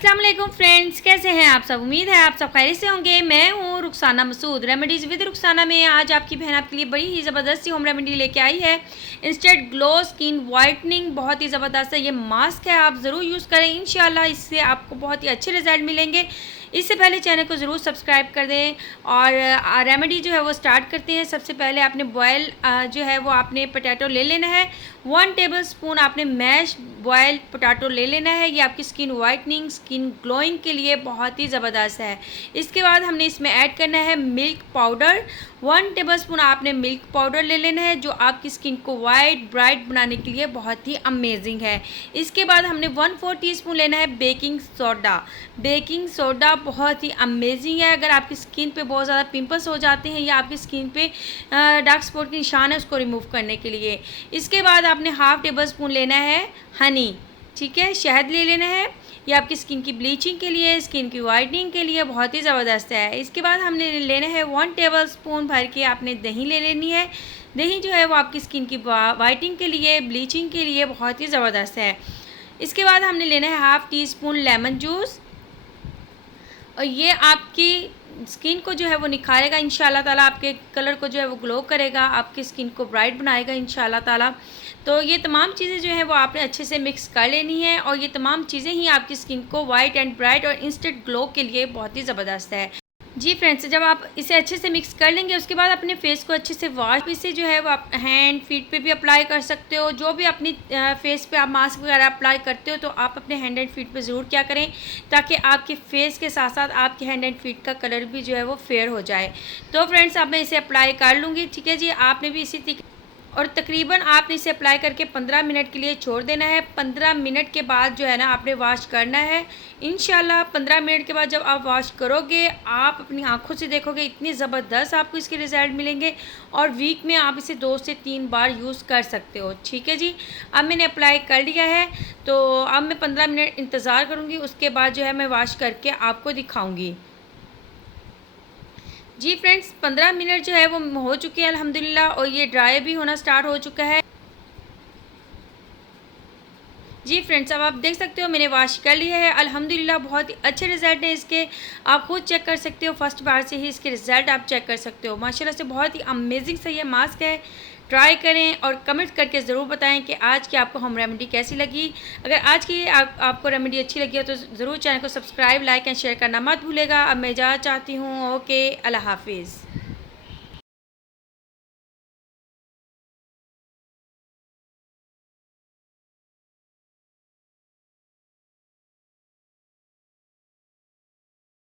अस्सलाम वालेकुम फ्रेंड्स, कैसे हैं आप सब। उम्मीद है आप सब खैरियत से होंगे। मैं हूँ रुखसाना मसूद। रेमेडीज़ विद रुखसाना में आज आपकी बहन आपके लिए बड़ी ही ज़बरदस्त सी होम रेमेडी लेके आई है। इंस्टेंट ग्लो स्किन वाइटनिंग बहुत ही ज़बरदस्त है। ये मास्क है, आप ज़रूर यूज़ करें, इंशाल्लाह इससे आपको बहुत ही अच्छे रिजल्ट मिलेंगे। इससे पहले चैनल को ज़रूर सब्सक्राइब कर दें और रेमेडी जो है वो स्टार्ट करते हैं। सबसे पहले आपने बॉयल जो है वो आपने पोटैटो ले लेना है। 1 टेबलस्पून आपने मैश बॉयल पोटैटो ले लेना है। ये आपकी स्किन वाइटनिंग, स्किन ग्लोइंग के लिए बहुत ही ज़बरदस्त है। इसके बाद हमने इसमें ऐड करना है मिल्क पाउडर। 1 टेबलस्पून आपने मिल्क पाउडर ले लेना है, जो आपकी स्किन को वाइट ब्राइट बनाने के लिए बहुत ही अमेजिंग है। इसके बाद हमने 1/4 टीस्पून लेना है बेकिंग सोडा। बेकिंग सोडा बहुत ही अमेजिंग है अगर आपकी स्किन पे बहुत ज़्यादा पिंपल्स हो जाते हैं या आपकी स्किन पे डार्क स्पॉट के निशान है, उसको रिमूव करने के लिए। इसके बाद आपने 1/2 टेबलस्पून लेना है हनी, ठीक है, शहद ले लेना है। ये आपकी स्किन की ब्लीचिंग के लिए, स्किन की वाइटनिंग के लिए बहुत ही ज़बरदस्त है। इसके बाद हमने लेना है 1 टेबलस्पून भर के आपने दही ले लेनी है। दही जो है वो आपकी स्किन की वाइटनिंग के लिए, ब्लीचिंग के लिए बहुत ही ज़बरदस्त है। इसके बाद हमने लेना है 1/2 टीस्पून लेमन जूस और ये आपकी स्किन को जो है वो निखारेगा इंशाल्लाह ताला, आपके कलर को जो है वो ग्लो करेगा, आपकी स्किन को ब्राइट बनाएगा इंशाल्लाह ताला। तो ये तमाम चीज़ें जो हैं वो आपने अच्छे से मिक्स कर लेनी है और ये तमाम चीज़ें ही आपकी स्किन को वाइट एंड ब्राइट और इंस्टेंट ग्लो के लिए बहुत ही ज़बरदस्त है। जी फ्रेंड्स, जब आप इसे अच्छे से मिक्स कर लेंगे उसके बाद अपने फेस को अच्छे से वॉश, इसे जो है वो आप हैंड फीट पे भी अप्लाई कर सकते हो। जो भी अपनी फेस पे आप मास्क वगैरह अप्लाई करते हो तो आप अपने हैंड एंड फीट पे ज़रूर क्या करें, ताकि आपके फेस के साथ साथ आपके हैंड एंड फीट का कलर भी जो है वो फेयर हो जाए। तो फ्रेंड्स अब मैं इसे अप्लाई कर लूँगी, ठीक है जी। आपने भी इसी और तकरीबन आपने इसे अप्लाई करके 15 मिनट के लिए छोड़ देना है। 15 मिनट के बाद जो है ना आपने वॉश करना है इंशाल्लाह। 15 मिनट के बाद जब आप वॉश करोगे आप अपनी आंखों से देखोगे इतनी ज़बरदस्त आपको इसके रिज़ल्ट मिलेंगे और वीक में आप इसे 2 से 3 बार यूज़ कर सकते हो, ठीक है जी। अब मैंने अप्लाई कर लिया है तो अब मैं 15 मिनट इंतज़ार करूँगी, उसके बाद जो है मैं वॉश करके आपको दिखाऊँगी। जी फ्रेंड्स, 15 मिनट जो है वो हो चुके हैं अल्हम्दुलिल्लाह और ये ड्राई भी होना स्टार्ट हो चुका है। जी फ्रेंड्स, अब आप देख सकते हो मैंने वॉश कर लिया है अल्हम्दुलिल्लाह, बहुत ही अच्छे रिज़ल्ट हैं इसके। आप खुद चेक कर सकते हो, फर्स्ट बार से ही इसके रिज़ल्ट आप चेक कर सकते हो। माशाल्लाह से बहुत ही अमेजिंग सा ये मास्क है। ट्राई करें और कमेंट करके ज़रूर बताएं कि आज की आपको होम रेमेडी कैसी लगी। अगर आज की आपको रेमेडी अच्छी लगी हो तो ज़रूर चैनल को सब्सक्राइब, लाइक एंड शेयर करना मत भूलेगा। अब मैं इजाज़त चाहती हूँ। ओके, अल्लाह हाफिज़।